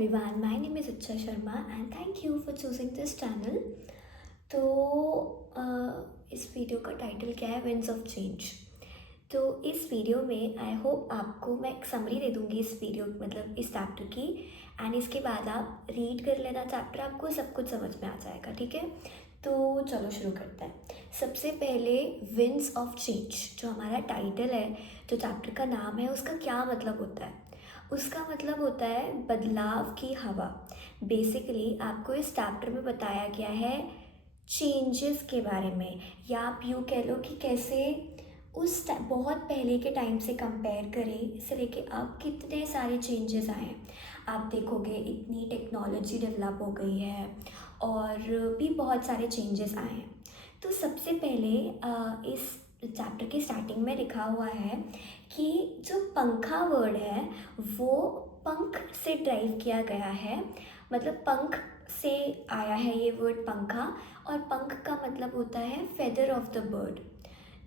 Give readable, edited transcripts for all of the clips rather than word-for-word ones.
everyone, my name is Ucha Sharma and thank you for choosing this channel. तो इस video का title क्या है? Winds of change. तो इस वीडियो में आई होप आपको मैं एक समरी दे दूँगी इस वीडियो मतलब इस चैप्टर की, एंड इसके बाद आप रीड कर लेना चैप्टर, आपको सब कुछ समझ में आ जाएगा। ठीक है, तो चलो शुरू करते हैं। सबसे पहले विंड्स ऑफ चेंज जो हमारा टाइटल है, जो चैप्टर का नाम है, उसका क्या मतलब होता है? उसका मतलब होता है बदलाव की हवा। बेसिकली आपको इस चैप्टर में बताया गया है चेंजेस के बारे में, या आप यूँ कह लो कि कैसे बहुत पहले के टाइम से कंपेयर करें से लेके अब कितने सारे चेंजेस आए हैं। आप देखोगे इतनी टेक्नोलॉजी डेवलप हो गई है और भी बहुत सारे चेंजेस आए हैं। तो सबसे पहले इस चैप्टर के स्टार्टिंग में लिखा हुआ है कि जो पंखा वर्ड है वो पंख से ड्राइव किया गया है, मतलब पंख से आया है ये वर्ड पंखा, और पंख का मतलब होता है फेदर ऑफ द बर्ड।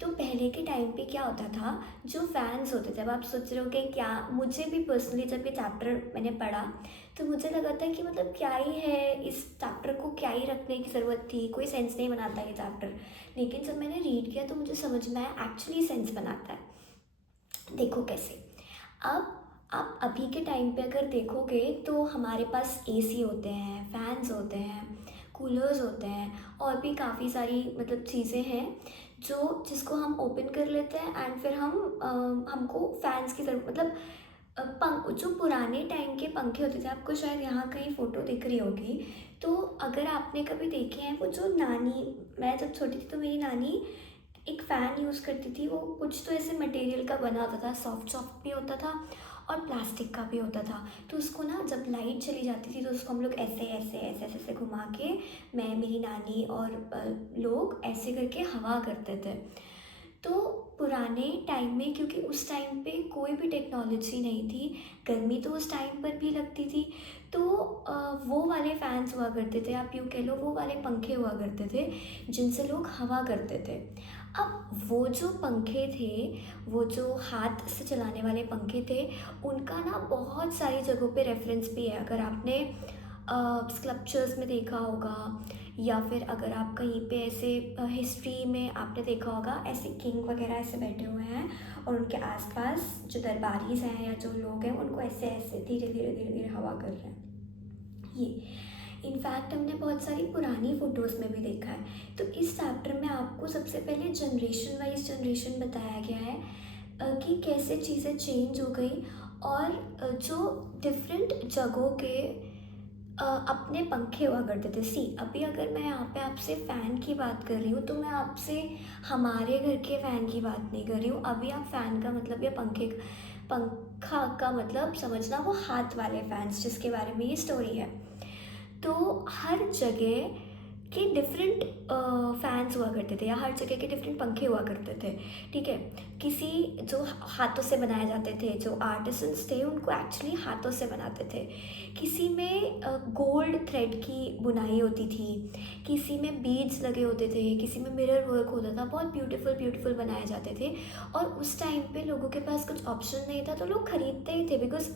तो पहले के टाइम पे क्या होता था, जो फैंस होते थे, अब आप सोच रहे हो कि क्या, मुझे भी पर्सनली जब ये चैप्टर मैंने पढ़ा तो मुझे लगा था कि मतलब क्या ही है, इस चैप्टर को क्या ही रखने की ज़रूरत थी, कोई सेंस नहीं बनाता ये चैप्टर। लेकिन जब मैंने रीड किया तो मुझे समझ में आया एक्चुअली सेंस बनाता है। देखो कैसे। अब आप अभी के टाइम पे अगर देखोगे तो हमारे पास एसी होते हैं, फैंस होते हैं, कूलर्स होते हैं, और भी काफ़ी सारी मतलब चीज़ें हैं जो जिसको हम ओपन कर लेते हैं एंड फिर हमको फैंस की ज़रूरत, मतलब पंख, जो पुराने टाइम के पंखे होते थे, आपको शायद यहाँ कहीं फ़ोटो दिख रही होगी। तो अगर आपने कभी देखे हैं वो जो नानी, मैं जब छोटी थी तो मेरी नानी एक फ़ैन यूज़ करती थी, वो कुछ तो ऐसे मटेरियल का बना होता था, सॉफ्ट सॉफ्ट भी होता था और प्लास्टिक का भी होता था। तो उसको ना जब लाइट चली जाती थी तो उसको हम लोग ऐसे ऐसे ऐसे ऐसे ऐसे घुमा के, मैं, मेरी नानी और लोग ऐसे करके हवा करते थे। तो पुराने टाइम में, क्योंकि उस टाइम पे कोई भी टेक्नोलॉजी नहीं थी, गर्मी तो उस टाइम पर भी लगती थी, तो वो वाले फ़ैन्स हुआ करते थे, आप यूँ कह लो वो वाले पंखे हुआ करते थे जिनसे लोग हवा करते थे। अब वो जो पंखे थे, वो जो हाथ से चलाने वाले पंखे थे, उनका ना बहुत सारी जगहों पे रेफरेंस भी है। अगर आपने स्कल्पचर्स में देखा होगा, या फिर अगर आप कहीं पे ऐसे हिस्ट्री में आपने देखा होगा, ऐसे किंग वगैरह ऐसे बैठे हुए हैं और उनके आसपास जो दरबारीज हैं या जो लोग हैं उनको ऐसे ऐसे धीरे धीरे धीरे धीरे हवा कर रहे हैं। ये इनफैक्ट हमने बहुत सारी पुरानी फ़ोटोज़ में भी देखा है। तो इस चैप्टर में आपको सबसे पहले जनरेशन वाइज जनरेशन बताया गया है कि कैसे चीज़ें चेंज हो गई, और जो डिफरेंट जगहों के अपने पंखे हुआ करते थे। सी, अभी अगर मैं यहाँ पे आपसे फ़ैन की बात कर रही हूँ तो मैं आपसे हमारे घर के फ़ैन की बात नहीं कर रही हूँ। अभी आप फ़ैन का मतलब या पंखा का मतलब समझना वो हाथ वाले फ़ैन्स जिसके बारे में ये स्टोरी है। तो हर जगह के डिफरेंट फ़ैन्स हुआ करते थे, या हर जगह के डिफरेंट पंखे हुआ करते थे। ठीक है, किसी जो हाथों से बनाए जाते थे, जो आर्टिसंस थे उनको एक्चुअली हाथों से बनाते थे। किसी में गोल्ड थ्रेड की बुनाई होती थी, किसी में बीड्स लगे होते थे, किसी में मिरर वर्क होता था, बहुत ब्यूटीफुल ब्यूटीफुल बनाए जाते थे। और उस टाइम पे लोगों के पास कुछ ऑप्शन नहीं था तो लोग ख़रीदते ही थे, बिकॉज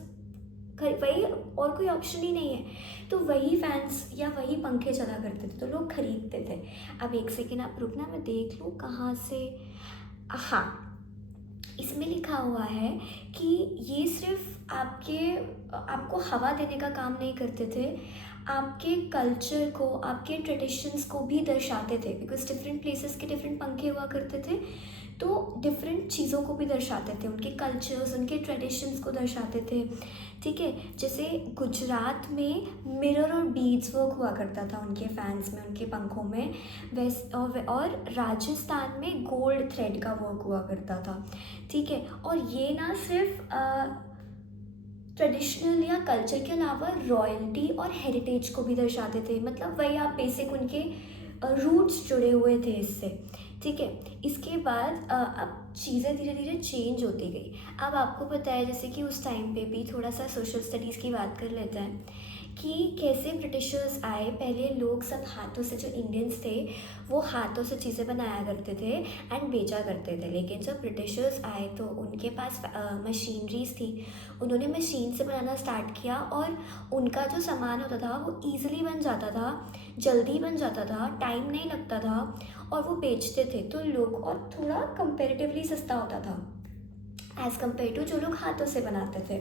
वही, और कोई ऑप्शन ही नहीं है। तो वही फैंस या वही पंखे चला करते थे तो लोग खरीदते थे। अब एक सेकेंड आप रुकना, मैं देख लूँ कहाँ से। हाँ, इसमें लिखा हुआ है कि ये सिर्फ आपको हवा देने का काम नहीं करते थे, आपके कल्चर को, आपके ट्रेडिशंस को भी दर्शाते थे, बिकॉज डिफरेंट प्लेसेस के डिफरेंट पंखे हुआ करते थे, तो डिफरेंट चीज़ों को भी दर्शाते थे, उनके कल्चर्स, उनके ट्रेडिशंस को दर्शाते थे। ठीक है, जैसे गुजरात में मिरर और बीड्स वर्क हुआ करता था उनके फैंस में, उनके पंखों में। और राजस्थान में गोल्ड थ्रेड का वर्क हुआ करता था। ठीक है, और ये ना सिर्फ ट्रेडिशनल या कल्चर के अलावा रॉयल्टी और हेरिटेज को भी दर्शाते थे, मतलब वही आप बेसिक उनके रूट्स जुड़े हुए थे इससे। ठीक है, इसके बाद अब चीज़ें धीरे धीरे चेंज होती गई। अब आपको पता है जैसे कि उस टाइम पे भी थोड़ा सा सोशल स्टडीज़ की बात कर लेते हैं कि कैसे ब्रिटिशर्स आए। पहले लोग सब हाथों से, जो इंडियंस थे वो हाथों से चीज़ें बनाया करते थे एंड बेचा करते थे, लेकिन जब ब्रिटिशर्स आए तो उनके पास मशीनरीज थी। उन्होंने मशीन से बनाना स्टार्ट किया और उनका जो सामान होता था वो ईज़िली बन जाता था, जल्दी बन जाता था, टाइम नहीं लगता था और वो बेचते थे तो लोग, और थोड़ा कंपेरेटिवली सस्ता होता था एज़ कम्पेयर टू जो लोग हाथों से बनाते थे।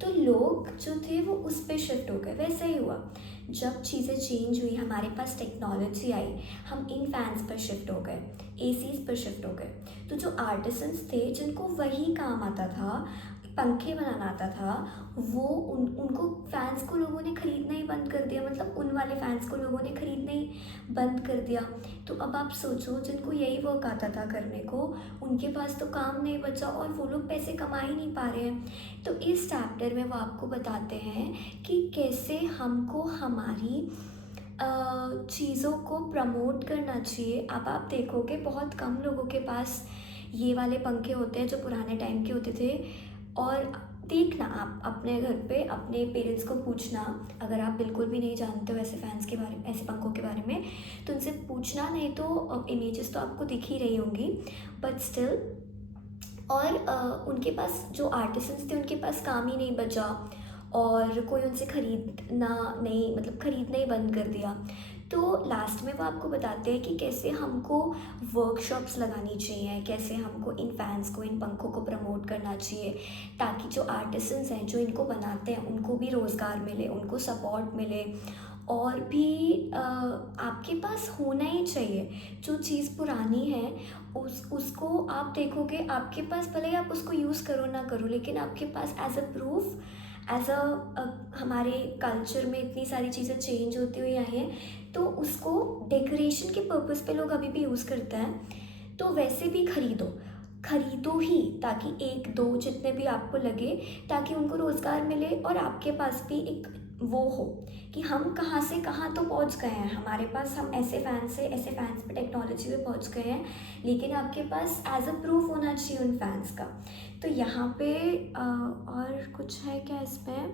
तो लोग जो थे वो उस पर शिफ्ट हो गए। वैसे ही हुआ, जब चीज़ें चेंज हुई, हमारे पास टेक्नोलॉजी आई, हम इन फैंस पर शिफ्ट हो गए, एसीज पर शिफ्ट हो गए। तो जो आर्टिसंस थे जिनको वही काम आता था, पंखे बनाना आता था, वो उनको फैंस को लोगों ने ख़रीदना ही बंद कर दिया, मतलब उन वाले फैंस को लोगों ने ख़रीदना ही बंद कर दिया। तो अब आप सोचो, जिनको यही वर्क आता था करने को, उनके पास तो काम नहीं बचा और वो लोग पैसे कमा ही नहीं पा रहे हैं। तो इस चैप्टर में वो आपको बताते हैं कि कैसे हमको हमारी चीज़ों को प्रमोट करना चाहिए। अब आप देखोगे बहुत कम लोगों के पास ये वाले पंखे होते हैं जो पुराने टाइम के होते थे। और देखना, आप अपने घर पे अपने पेरेंट्स को पूछना, अगर आप बिल्कुल भी नहीं जानते हो ऐसे फैंस के बारे में, ऐसे पंखों के बारे में, तो उनसे पूछना, नहीं तो इमेजेस तो आपको दिख ही रही होंगी, बट स्टिल। और उनके पास जो आर्टिसंस थे उनके पास काम ही नहीं बचा और कोई उनसे ख़रीदना नहीं, मतलब ख़रीदना ही बंद कर दिया। तो लास्ट में वो आपको बताते हैं कि कैसे हमको वर्कशॉप्स लगानी चाहिए, कैसे हमको इन फैंस को, इन पंखों को प्रमोट करना चाहिए, ताकि जो आर्टिसंस हैं जो इनको बनाते हैं उनको भी रोज़गार मिले, उनको सपोर्ट मिले। और भी आपके पास होना ही चाहिए। जो चीज़ पुरानी है उसको आप देखोगे, आपके पास भले ही आप उसको यूज़ करो ना करो, लेकिन आपके पास एज अ प्रूफ, एज हमारे कल्चर में इतनी सारी चीज़ें चेंज होती हुई आई हैं, तो उसको डेकोरेशन के पर्पस पे लोग अभी भी यूज़ करते हैं। तो वैसे भी खरीदो ही, ताकि एक दो जितने भी आपको लगे, ताकि उनको रोज़गार मिले और आपके पास भी एक वो हो कि हम कहाँ से कहाँ तो पहुँच गए हैं, हमारे पास, हम ऐसे फैंस पे टेक्नोलॉजी पे पहुँच गए हैं, लेकिन आपके पास एज अ प्रूफ होना चाहिए उन फैंस का। तो यहाँ पे और कुछ है क्या इसमें?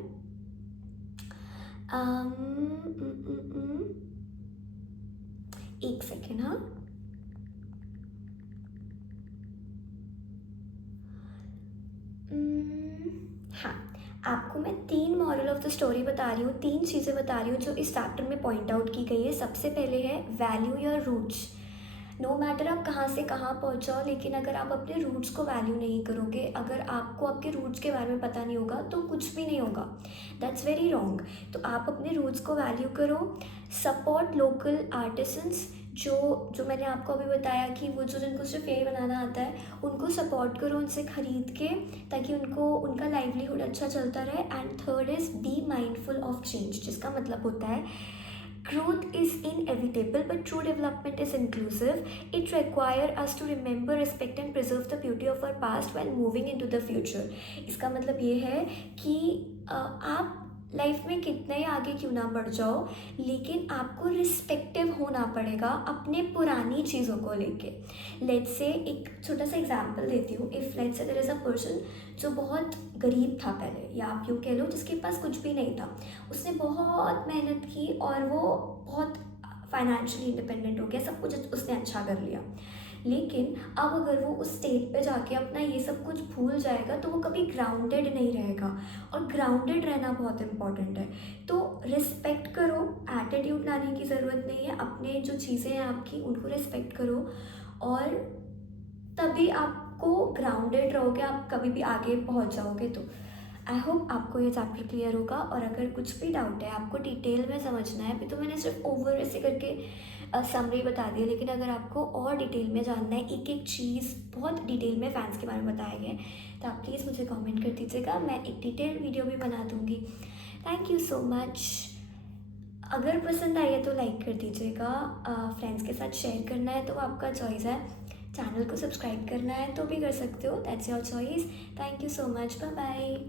अम, उम, उम, उम, एक सेकेंड। हाँ, हाँ, आपको मैं 3 मॉरल ऑफ द स्टोरी बता रही हूँ, 3 चीज़ें बता रही हूँ जो इस चैप्टर में पॉइंट आउट की गई है। सबसे पहले है value your roots. No matter आप कहाँ से कहाँ पहुँचाओ, लेकिन अगर आप अपने रूट्स को वैल्यू नहीं करोगे, अगर आपको आपके रूट्स के बारे में पता नहीं होगा, तो कुछ भी नहीं होगा। That's very wrong. तो आप अपने रूट्स को वैल्यू करो, सपोर्ट लोकल आर्टिसंस, जो मैंने आपको अभी बताया कि वो जो जिनको सिर्फ यही बनाना आता है, उनको सपोर्ट करो, उनसे ख़रीद के, ताकि उनका लाइवलीहुड अच्छा चलता रहे। And third is be mindful of change, जिसका मतलब होता है growth is inevitable, but true development is inclusive. It requires us to remember, respect and preserve the beauty of our past while moving into the future. इसका मतलब ये है कि आप लाइफ में कितना ही आगे क्यों ना बढ़ जाओ, लेकिन आपको रिस्पेक्टिव होना पड़ेगा अपने पुरानी चीज़ों को लेके। लेट्स से एक छोटा सा एग्जांपल देती हूँ। If let's say there is a person जो बहुत गरीब था पहले, या आप यूँ कह लो जिसके पास कुछ भी नहीं था, उसने बहुत मेहनत की और वो बहुत फाइनेंशियली इंडिपेंडेंट हो गया, सब कुछ उसने अच्छा कर लिया। लेकिन अब अगर वो उस स्टेट पे जाके अपना ये सब कुछ भूल जाएगा, तो वो कभी ग्राउंडेड नहीं रहेगा, और ग्राउंडेड रहना बहुत इम्पॉर्टेंट है। तो रिस्पेक्ट करो, एटीट्यूड लाने की ज़रूरत नहीं है, अपने जो चीज़ें हैं आपकी उनको रिस्पेक्ट करो, और तभी आपको ग्राउंडेड रहोगे, आप कभी भी आगे पहुंच जाओगे। तो आई होप आपको ये चैप्टर क्लियर होगा। और अगर कुछ भी डाउट है, आपको डिटेल में समझना है, अभी तो मैंने सिर्फ ओवर ऐसे करके समरी बता दी है, लेकिन अगर आपको और डिटेल में जानना है, एक एक चीज़ बहुत डिटेल में फैंस के बारे में बताया गया है, तो आप प्लीज़ मुझे कमेंट कर दीजिएगा, मैं एक डिटेल वीडियो भी बना दूँगी। Thank you so much. अगर पसंद आई है तो लाइक कर दीजिएगा, फ्रेंड्स के साथ शेयर करना है तो आपका चॉइस है, चैनल को सब्सक्राइब करना है तो भी कर सकते हो, that's your choice. Thank you so much, bye bye.